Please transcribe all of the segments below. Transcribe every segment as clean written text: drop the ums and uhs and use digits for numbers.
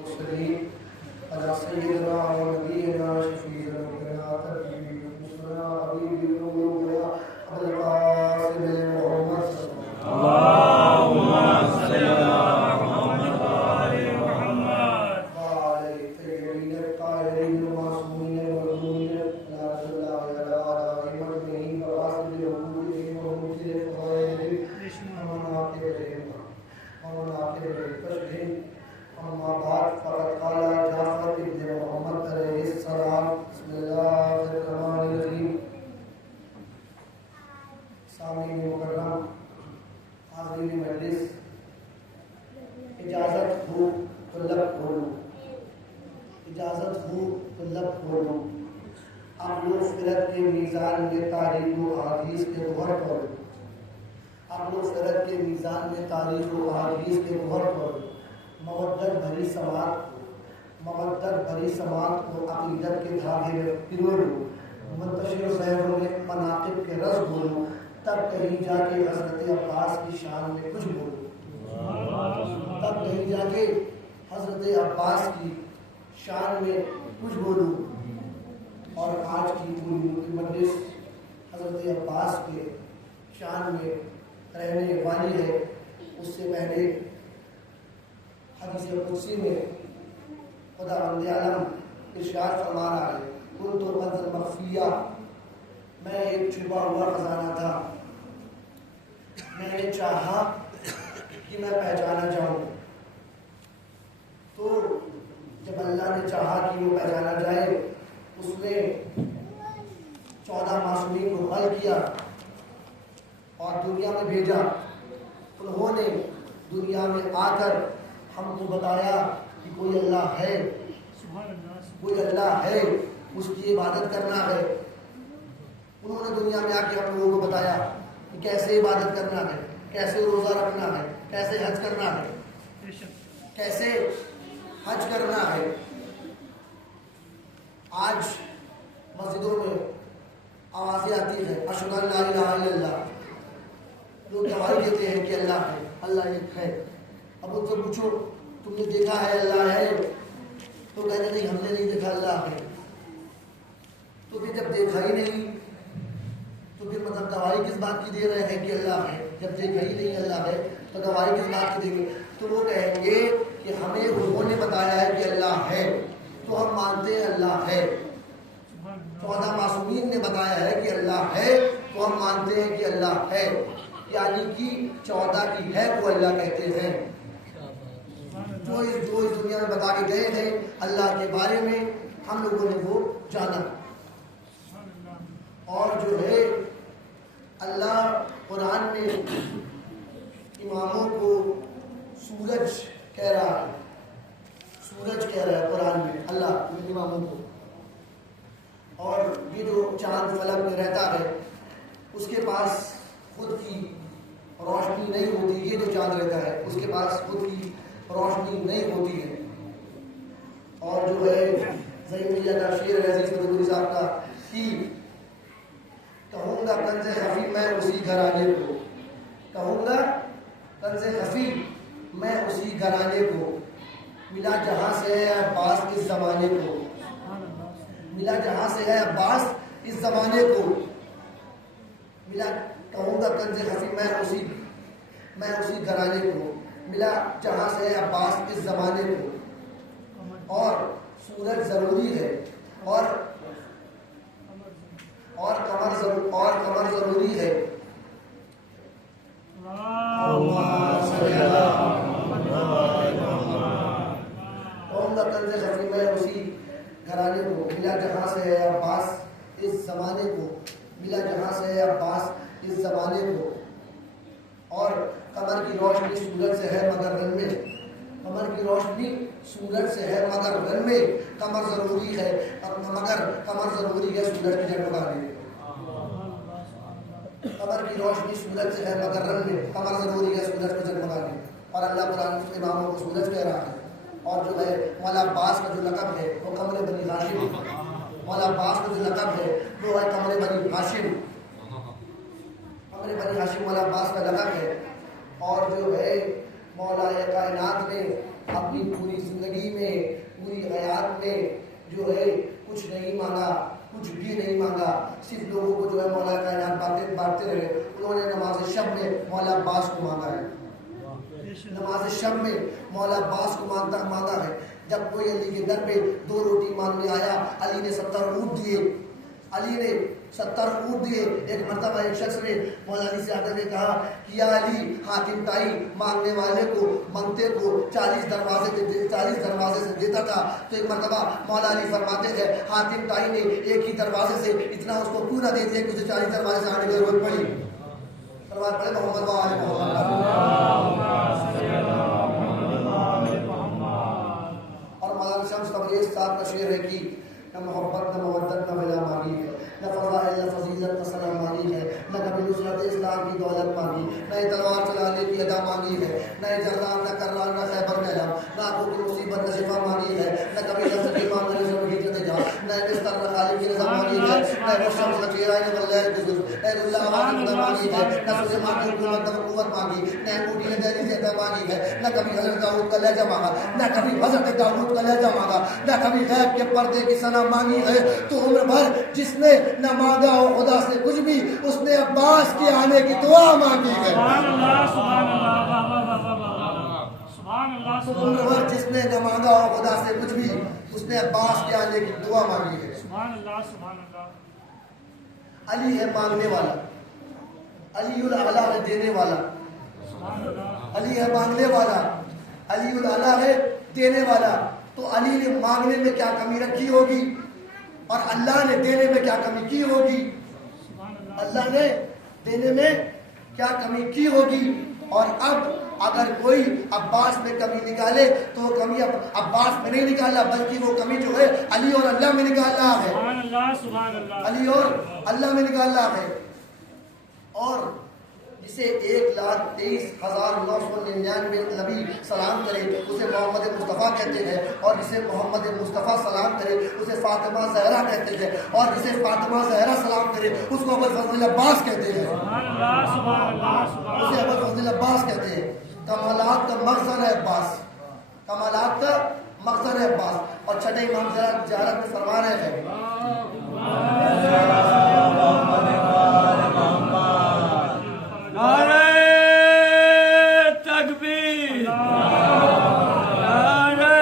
المرسلين على سيدنا ونبينا شفيع ذنوبنا طبيب نفوسنا حبيب قلوبنا ابو القاسم محمد اللهم صل على محمد وآل محمد وعلى الطيبين الطاهرين المعصومين المظلومين لا الله على آلائهم أجمعين وقاصد وجودهم ومبتل فضائلهم ومن عاقب بفشلهم. أما بعد فقد قال جعفر بن محمد عليه السلام بسم الله الرحمن الرحيم. سامعین مکرم، حاضرین مجلس، اجازت ہو تو لب کھولو، اجازت ہو تو لب کھولو. آپ لوگ فرق کے میزان میں تاریخ و احادیث کے گوہر پڑھو، آپ لوگ فرق کے میزان میں تاریخ و احادیث کے گوہر پڑھو. مودت بھری سماعت کو عقیدت کے دھاگے میں پرو لو، منتشر صحیحوں میں مناقب کے رس بولو، تب کہیں جا کے حضرت عباس کی شان میں کچھ بولو، تب کہیں جا کے حضرت عباس کی شان میں کچھ بولو. اور آج کی پوری مجلس حضرت عباس کے شان میں رہنے والی ہے. اس سے پہلے حدیث قدسی میں خدا بند عالم ارشاد فرما رہا ہے، کنت کنزا مخفیہ، میں ایک چھپا ہوا خزانہ تھا، میں نے چاہا کہ میں پہچانا جاؤں. تو جب اللہ نے چاہا کہ وہ پہچانا جائے، اس نے 14 معصومین کو حل کیا اور دنیا میں بھیجا. انہوں نے دنیا میں آ کر ہم کو بتایا کہ کوئی اللہ ہے، کوئی اللہ ہے، اس کی عبادت کرنا ہے. انہوں نے دنیا میں آ کے ہم لوگوں کو بتایا کہ کیسے عبادت کرنا ہے، کیسے روزہ رکھنا ہے، کیسے حج کرنا ہے، کیسے حج کرنا ہے. آج مسجدوں میں آوازیں آتی ہیں اشہد ان لا الہ الا اللہ، لوگ گواہی دیتے ہیں کہ اللہ ہے، اللہ ایک ہے. اب ان سے پوچھو تم نے دیکھا ہے اللہ ہے؟ تو کہتے نہیں ہم نے نہیں دیکھا اللہ ہے. تو پھر جب دیکھا ہی نہیں تو پھر مطلب گواہی کس بات کی دے رہے ہیں کہ اللہ ہے؟ جب دیکھا ہی نہیں اللہ ہے تو گواہی کس بات کی دیں گے؟ تو وہ کہیں گے کہ ہمیں انہوں نے بتایا ہے کہ اللہ ہے تو ہم مانتے ہیں اللہ ہے. 14 معصومین نے بتایا ہے کہ اللہ ہے تو ہم مانتے ہیں کہ اللہ ہے. یعنی کہ 14 کی ہے کو اللہ کہتے ہیں. جو اس دنیا میں بتا کے گئے ہیں اللہ کے بارے میں، ہم لوگوں نے وہ جانا. اور جو ہے اللہ قرآن میں اماموں کو سورج کہہ رہا ہے، سورج کہہ رہا ہے قرآن میں اللہ اماموں کو. اور یہ جو چاند فلک میں رہتا ہے اس کے پاس خود کی روشنی نہیں ہوتی. یہ جو چاند رہتا ہے اس کے پاس خود کی روشنی نہیں ہوتی ہے. اور جو ہے ضعیف میاں کا شعر ہے عزیز مدنی صاحب کا کہ کہوں گا کنز خفی میں اسی گھرانے کو، کہوں گا کنز خفی میں اسی گھرانے کو، ملا جہاں سے ہے عباس اس زمانے کو، ملا جہاں سے ہے عباس اس زمانے کو. ملا کہوں گا کنز خفی میں اسی گھرانے کو، ملا جہاں سے ہے عباس اس زمانے کو. اور سورج ضروری ہے اور قمر ضروری ہے. کہوں گا کنز خفی میں اسی گھرانے کو، ملا جہاں سے ہے عباس اس زمانے کو، ملا جہاں سے ہے عباس اس زمانے کو. اور قمر کی روشنی سورج سے ہے مگر رن میں، قمر کی روشنی سورج سے ہے مگر رن میں. قمر ضروری ہے مگر قمر ضروری ہے سورج کی جگمگانے. قمر کی روشنی سورج سے ہے مگر رن میں، قمر ضروری ہے سورج کی جگمگانے. اور اللہ قرآن کے اماموں کو سورج کہہ رہا ہے. اور جو ہے مولا عباس کا جو لقب ہے وہ قمر بنی ہاشم، مولا عباس کا جو لقب ہے وہ ہے قمر بنی ہاشم. قمر بنی ہاشم مولا عباس کا لقب ہے. اور جو ہے مولا کائنات نے اپنی پوری زندگی میں جو ہے کچھ نہیں مانگا، کچھ بھی نہیں مانگا، صرف لوگوں کو جو ہے مولا کائنات بانٹتے رہے. انہوں نے نماز شب میں مولا عباس کو مانگا ہے، نماز شب میں مولا عباس کو مانگا ہے. جب کوئی علی کے در پہ 2 روٹی مانگنے آیا، علی نے 70 اونٹ دیے، علی نے 70 اونٹ دیے. ایک مرتبہ ایک شخص نے مولا علی سے آتے ہوئے کہا کہ یا علی، حاتم طائی مانگنے والے کو، منگتے کو 40 دروازے سے دیتا تھا. تو ایک مرتبہ مولا علی فرماتے ہیں حاتم طائی نے ایک ہی دروازے سے اتنا اس کو کیوں نہ دے دیا کہ اسے 40 دروازے سے آنے کی ضرورت پڑی. صلوات پڑھے محمد و آل محمد. اور مولانا شمس تبریز صاحب کا شعر ہے کہ نہ محبت نہ مودت نہ ولا مانگی ہے، نہ فضائل نہ فضیلت نہ سلام مانگی ہے، نہ کبھی نصرت اسلام کی دولت مانگی، نہ تلوار چلانے کی ادا مانگی ہے، نہ جران نہ کران نہ خیبر میں علم، نہ آنکھوں کی مصیبت نہ شفا مانگی ہے، نہ کبھی لفظ کی مانگ نہ رزق ہجرت جا، نہ بستر نہ خالق کی رضا مانگی ہے، نہ شمس نہ چہرہ نہ بلغیر کی ذل، نہ اللہ آواز خدا مانگی ہے، نہ سلیمان کی حکومت نہ قوت مانگی، نہ انگوٹھی نے دہلی سے عطا مانگی ہے، نہ کبھی حضرت داؤد کا لہجہ مانگا، نہ کبھی حضرت داؤد کا لہجہ مانگا، نہ کبھی غیب کے پردے کی ثنا مانگی ہے. تو عمر بھر جس نے نہ مانگا ہو خدا سے کچھ بھی، اس نے عباس کے آنے کی دعا مانگی ہے. سبحان اللہ سبحان اللہ سبحان اللہ. تو عمر بھر جس نے نہ مانگا ہو خدا سے کچھ بھی، اس نے عباس کے آنے کی دعا مانگی ہے. سبحان اللہ سبحان اللہ. علی ہے مانگنے والا، علی الاعلیٰ ہے دینے والا. سبحان اللہ. علی ہے مانگنے والا، علی الاعلیٰ ہے دینے والا. تو علی نے مانگنے میں کیا کمی رکھی ہوگی اور اللہ نے دینے میں کیا کمی کی ہوگی؟ اللہ نے دینے میں کیا کمی کی ہوگی. اور اب اگر کوئی عباس میں کمی نکالے تو وہ کمی عباس میں نہیں نکالا، بلکہ وہ کمی جو ہے علی اور اللہ میں نکالنا ہے. سبحان اللہ سبحان اللہ. علی اور اللہ میں نکالنا ہے. اور جسے 1,23,999 نبی سلام کرے اسے محمد مصطفیٰ کہتے ہیں، اور جسے محمد مصطفیٰ سلام کرے اسے فاطمہ زہرا کہتے ہیں، اور جسے فاطمہ زہرا سلام کرے اس کو ابوالفضل عباس کہتے ہیں. سبحان اللہ سبحان اللہ سبحان اسے اللہ. ابوالفضل عباس کہتے ہیں. کمالات کا مخزن ہے عباس، کمالات کا مخزن ہے عباس. اور چھٹے امام زیارت میں فرما رہے ہیں نعرہ تکبیر، نعرہ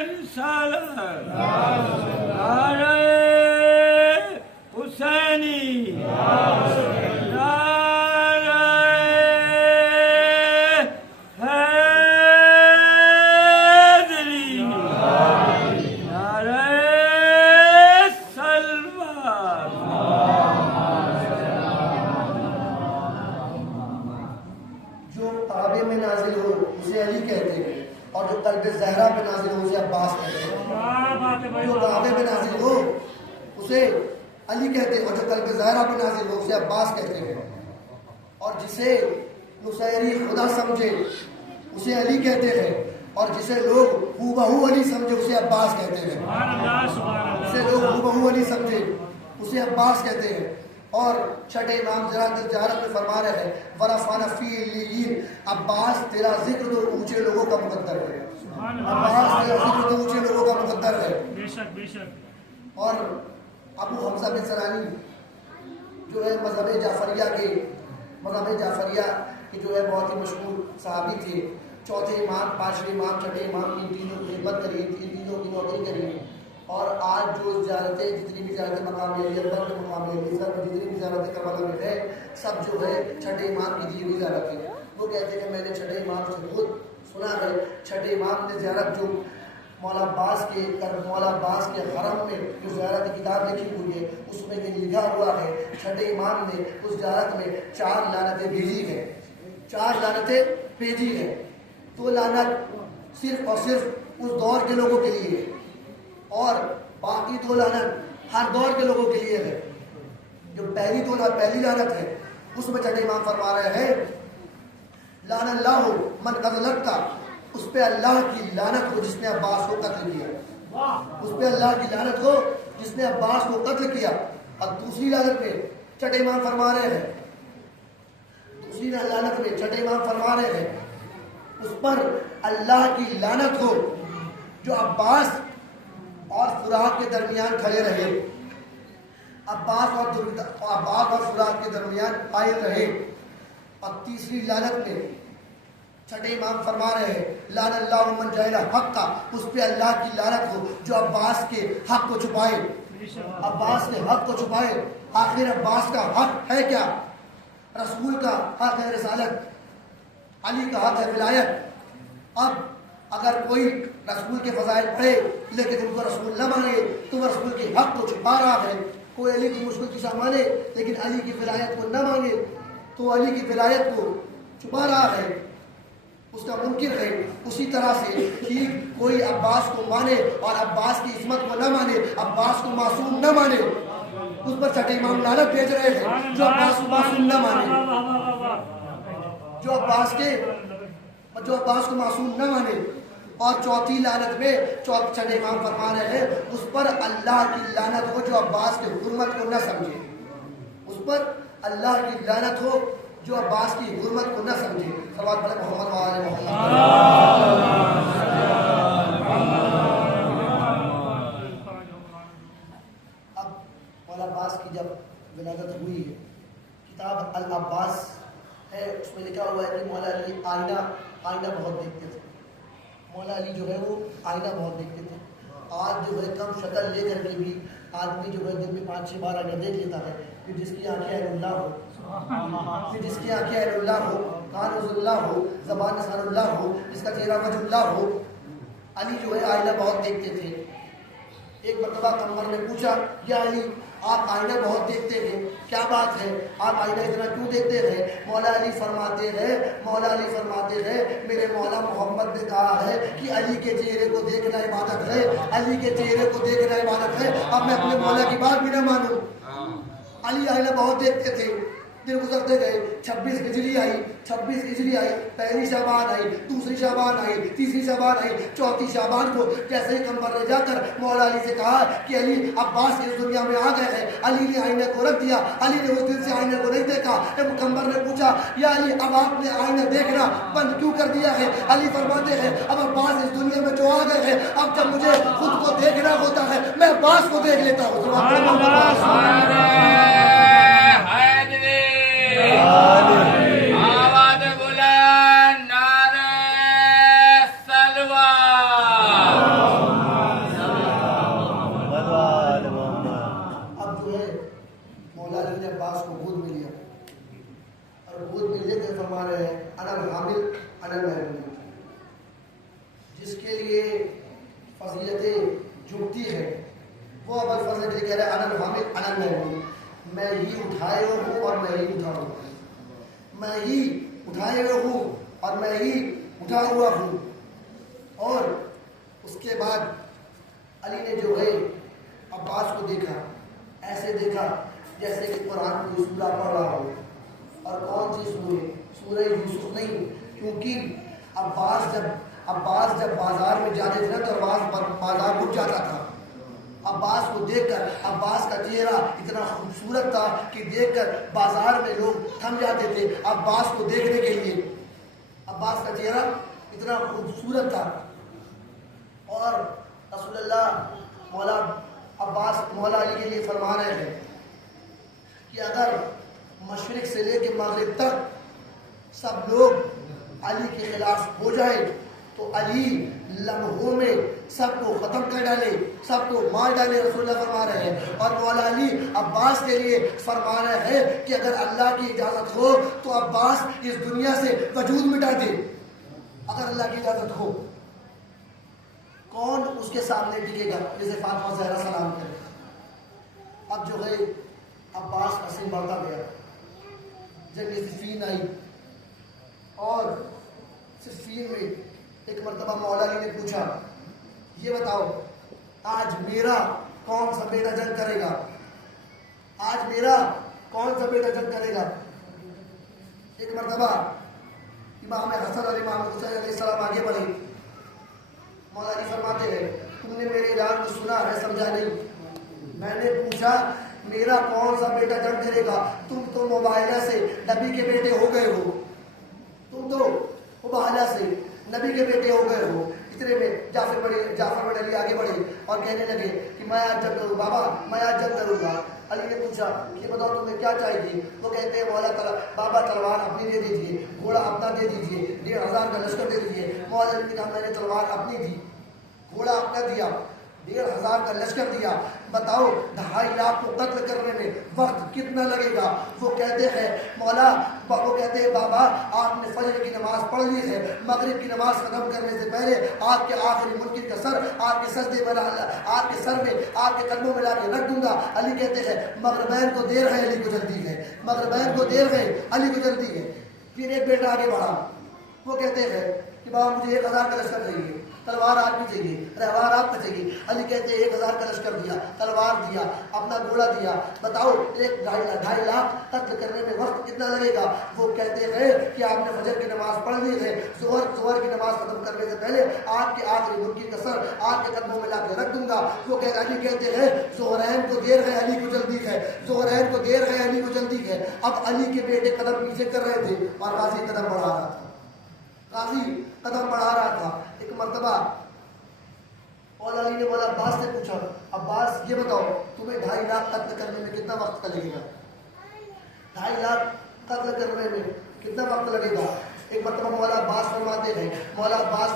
رسالت، نعرہ حسینی، نعرہ حیدری، نعرہ علی کہتے ہیں، اور جو قلب زہرا پہ نازل ہو اسے عباس کہتے ہیں. جو کعبے پہ نازل ہو اسے علی کہتے ہیں، اور جو قلب زہرا پہ نازل ہو اسے عباس کہتے ہیں. اور جسے نصیری خدا سمجھے اسے علی کہتے ہیں، اور جسے لوگ ہو بہو علی سمجھے اسے عباس کہتے ہیں. جسے لوگ ہو بہو علی سمجھے اسے عباس کہتے ہیں. اور چھٹے امام زیارت میں فرما رہے ہیں ورفعنا فی علیین، عباس تیرا ذکر تو اونچے لوگوں کا مقدر ہے. عباس تیرا ذکر تو اونچے لوگوں کا مقدر ہے. بے شک بے شک. اور ابو حمزہ بن سرانی جو ہے مذہب جعفریہ کے جو ہے بہت ہی مشہور صحابی تھے. چوتھے امام، پانچویں امام، چھٹے امام، ان تینوں کی خدمت کری، ان تینوں کی نوکری کری. اور آج جو زیارتیں جتنی بھی زیارتیں مقام علی اکبر کے مقام علی اصغر میں جتنی بھی زیارتیں کربلا میں ہے، سب جو ہے چھٹے امام کی دی ہوئی زیارتیں. وہ کہتے ہیں کہ میں نے چھٹے امام سے خود سنا ہے، چھٹے امام نے زیارت جو مولا عباس کے حرم میں جو زیارت کی کتاب لکھی ہوئی ہے اس میں یہ لکھا ہوا ہے چھٹے امام نے اس زیارت میں 4 لعنتیں بھیجی ہیں. 4 لعنتیں بھیجی ہیں. تو لعنت صرف اور صرف اس دور کے لوگوں کے لیے ہے، اور باقی 2 لعنت ہر دور کے لوگوں کے لیے ہے. جو پہلی لعنت ہے اس میں چھٹے امام فرما رہے ہیں لعن اللہ من قتلتا، اس پہ اللہ کی لعنت ہو جس نے عباس کو قتل کیا. اس پہ اللہ کی لعنت ہو جس نے عباس کو قتل کیا. اور دوسری لعنت میں چھٹے امام فرما رہے ہیں، دوسری لعنت میں چھٹے امام فرما رہے ہیں اس پر اللہ کی لعنت ہو جو عباس اور فراق کے درمیان کھڑے رہے، عباس اور فراق کے درمیان قائم رہے۔ اور تیسری لعنت میں چھٹے امام فرما رہے ہیں لعن اللہ من جعل حق کا، اس پہ اللہ کی لعنت ہو جو عباس کے حق کو چھپائے، عباس کے حق کو چھپائے۔ آخر عباس کا حق ہے کیا؟ رسول کا حق ہے رسالت، علی کا حق ہے ولایت۔ اب اگر کوئی رسول کے فضائل پڑھے لیکن ان کو رسول نہ مانے تو وہ رسول کے حق کو چھپا رہا ہے۔ کوئی علی کی مشکل کشا مانے لیکن علی کی ولایت کو نہ مانے تو علی کی ولایت کو چھپا رہا ہے، اس کا منکر ہے۔ اسی طرح سے ٹھیک کوئی عباس کو مانے اور عباس کی عصمت کو نہ مانے، عباس کو معصوم نہ مانے، اس پر چھٹے امام لعنت بھیج رہے ہیں جو عباس کو معصوم نہ مانے، جو عباس کو معصوم نہ مانے۔ اور چوتھی لعنت میں چھٹے امام فرما رہے ہیں اس پر اللہ کی لعنت ہو جو عباس کی حرمت کو نہ سمجھے، اس پر اللہ کی لعنت ہو جو عباس کی حرمت کو نہ سمجھے۔ صلوات پڑھیں محمد و آل محمد۔ اب مولا عباس کی جب ولادت ہوئی ہے، کتاب العباس ہے، اس میں لکھا ہوا ہے کہ مولا علی آئینہ بہت دیکھتے تھے۔ مولا علی جو ہے وہ آئینہ بہت دیکھتے تھے۔ آج جو ہے کم شکل لے کر کے بھی آدمی جو ہے دن میں 5-6 بار آئینہ دیکھ لیتا ہے، کہ جس کی آنکھیں عین اللہ ہو، کہ جس کی آنکھیں عین اللہ ہو، کان عز اللہ ہو، زبان لسان اللہ ہو، جس کا چہرہ وجہ اللہ ہو۔ علی جو ہے آئینہ بہت دیکھتے تھے۔ ایک مرتبہ قمر نے پوچھا یا علی آپ آئینہ بہت دیکھتے ہیں، کیا بات ہے، آپ آئینہ اتنا کیوں دیکھتے ہیں؟ مولا علی فرماتے ہیں میرے مولا محمد نے کہا ہے کہ علی کے چہرے کو دیکھنا عبادت ہے، علی کے چہرے کو دیکھنا عبادت ہے، اب میں اپنے مولا کی بات بھی نہ مانوں۔ علی آئینہ بہت دیکھتے تھے۔ دن گزرتے گئے، 26 ہجری آئی، پہلی شعبان آئی، دوسری شعبان آئی، تیسری شعبان آئی، چوتھی شعبان کو جیسے ہی قمر نے جا کر مولا علی سے کہا کہ علی عباس اس دنیا میں آ گئے ہیں، علی نے آئینے کو رکھ دیا۔ علی نے اس دن سے آئینے کو نہیں دیکھا۔ قمر نے پوچھا یا علی اب آپ نے آئینہ دیکھنا بند کیوں کر دیا ہے؟ علی فرماتے ہیں اب عباس اس دنیا میں جو آ گئے ہیں، اب جب مجھے خود کو دیکھنا ہوتا ہے میں عباس کو دیکھ لیتا ہوں۔ آواز بلند نعرہ سلوات۔ اب جو ہے مولا علی نے عباس کو گود میں لیا اور گود میں لے کے فرما رہے ہیں انا الحامل انا المحمول، جس کے لیے فضیلتیں جھکتی ہے وہ اب الفضل کہہ رہے ہیں انا الحامل انا المحمول، میں ہی اٹھائے ہوں اور میں ہی اٹھاؤں، میں ہی اٹھائے ہوئے ہوں اور میں ہی اٹھا ہوا ہوں۔ اور اس کے بعد علی نے جو ہے عباس کو دیکھا، ایسے دیکھا جیسے کہ قرآن کی سورہ پڑھ رہا ہو۔ اور کون سی سورہ یوسف نہیں، کیونکہ عباس جب بازار میں جاتے تھے نا تو بازار رک جاتا تھا۔ عباس کو دیکھ کر عباس کا چہرہ اتنا خوبصورت تھا کہ دیکھ کر بازار میں لوگ تھم جاتے تھے عباس کو دیکھنے کے لیے۔ عباس کا چہرہ اتنا خوبصورت تھا۔ اور رسول اللہ مولا علی کے لیے فرما رہے ہیں کہ اگر مشرق سے لے کے مغرب تک سب لوگ علی کے خلاف ہو جائے تو علی لمحوں میں سب کو ختم کر ڈالے، سب کو مار ڈالے، رسول اللہ فرما رہے ہیں۔ اور مولا علی عباس کے لیے فرما رہے ہیں کہ اگر اللہ کی اجازت ہو تو عباس اس دنیا سے وجود مٹا دے، اگر اللہ کی اجازت ہو۔ کون اس کے سامنے ٹکے گا؟ جیسے فاطمہ زہرا سلام کرے۔ اب جو ہے عباس کا سن بڑھتا گیا، جنگ صفین آئی اور صفین میں ایک مرتبہ مولا علی نے پوچھا یہ بتاؤ آج میرا کون سا بیٹا جنگ کرے گا؟ آج میرا کون سا بیٹا جنگ کرے گا؟ ایک مرتبہ امام حسن اور امام حسین علیہ السلام آگے بڑھے۔ مولا علی فرماتے ہیں تم نے میرے اعلان کو سنا ہے سمجھا نہیں؟ میں نے پوچھا میرا کون سا بیٹا جنگ کرے گا؟ تم تو مباہلہ سے نبی کے بیٹے ہو گئے ہو، تم تو مباہلہ سے نبی کے بیٹے ہو گئے ہو، بسترے میں جعفر بن علی آگے بڑھے اور کہنے لگے کہ میں آج جنگ کروں بابا، میں آج جنگ کروں گا۔ علی نے پوچھا یہ بتاؤ تمہیں کیا چاہیے؟ وہ کہتے ہیں مولا بابا تلوار اپنی دے دیجیے، گھوڑا اپنا دے دیجیے، 1500 کا لشکر دے دیجیے۔ مولا علی نے کہا میں نے تلوار اپنی دی، گھوڑا اپنا دیا، 1500 کا لشکر دیا، بتاؤ 2.5 لاکھ کو قتل کرنے میں وقت کتنا لگے گا؟ وہ کہتے ہیں وہ کہتے ہیں بابا آپ نے فجر کی نماز پڑھ لی ہے، مغرب کی نماز ختم کرنے سے پہلے آپ کے آخری منکر کا سر آپ کے سجدے میں آپ کے سر میں آپ کے قدموں میں لا کے رکھ دوں گا۔ علی کہتے ہیں مغربین کو دیر ہے، علی کو جلدی ہے، مغربین کو دیر ہے، علی کو جلدی ہے۔ پھر ایک بیٹا آگے بڑھا، وہ کہتے ہیں کہ بابا مجھے 1000 کا لشکر چاہیے، تلوار آپ کی چاہیے، تلوار آپ کو چاہیے۔ علی کہتے ہیں 1000 کا لشکر دیا، تلوار دیا، اپنا گھوڑا دیا، بتاؤ 2.5 لاکھ قتل کرنے میں وقت کتنا لگے گا؟ وہ کہتے ہیں کہ آپ نے فجر کی نماز پڑھ لی ہے، ظہر کی نماز ختم کرنے سے پہلے آپ کے آخری منکر کا سر آپ کے قدموں میں لا کے رکھ دوں گا۔ وہ علی کہتے ہیں ظہرین کو دیر ہے، علی کو جلدی ہے، ظہرین کو دیر ہے، علی کو جلدی ہے۔ اب علی کے بیٹے قدم پیچھے کر رہے تھے اور غازی قدم بڑھا رہا تھا، غازی قدم بڑھا رہا تھا۔ ایک مرتبہ مولا علی نے مولا عباس سے پوچھا عباس یہ بتاؤ تمہیں 2.5 لاکھ قتل کرنے میں کتنا وقت لگے گا؟ 2.5 لاکھ قتل کرنے میں کتنا وقت لگے گا؟ ایک مرتبہ مولا عباس فرماتے ہیں مولا عباس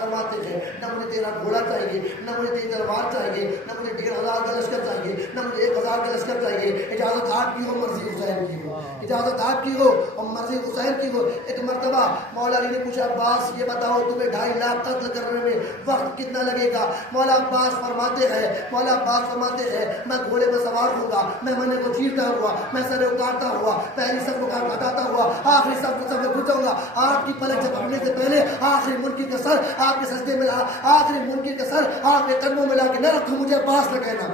فرماتے ہیں نہ مجھے تیرا گھوڑا چاہیے، نہ مجھے تیری تلوار چاہیے، نہ مجھے 1500 کا لشکر چاہیے، نہ مجھے 1000 کا لشکر چاہیے، اجازت آپ کی ہو مرضی حسین کی ہو، اجازت آپ کی ہو اور مرضی حسین کی ہو۔ ایک مرتبہ مولا علی نے پوچھا عباس یہ بتاؤ تمہیں 2.5 لاکھ قتل کرنے میں وقت کتنا لگے گا؟ مولا عباس فرماتے ہیں میں گھوڑے پر سوار ہوں گا، میں منہ کو چیرتا ہوا، میں سر اتارتا ہوا، پہلی سب کو ہٹاتا ہوا، آخری سب میں گھسوں گا، آپ کی پلک جھپکنے سے پہلے آخری منکر کا سر آپ کے سجدے میں، آخری منکر کا سر آپ کے قدموں میں لا کے نہ رکھوں، مجھے عباس نہ کہنا۔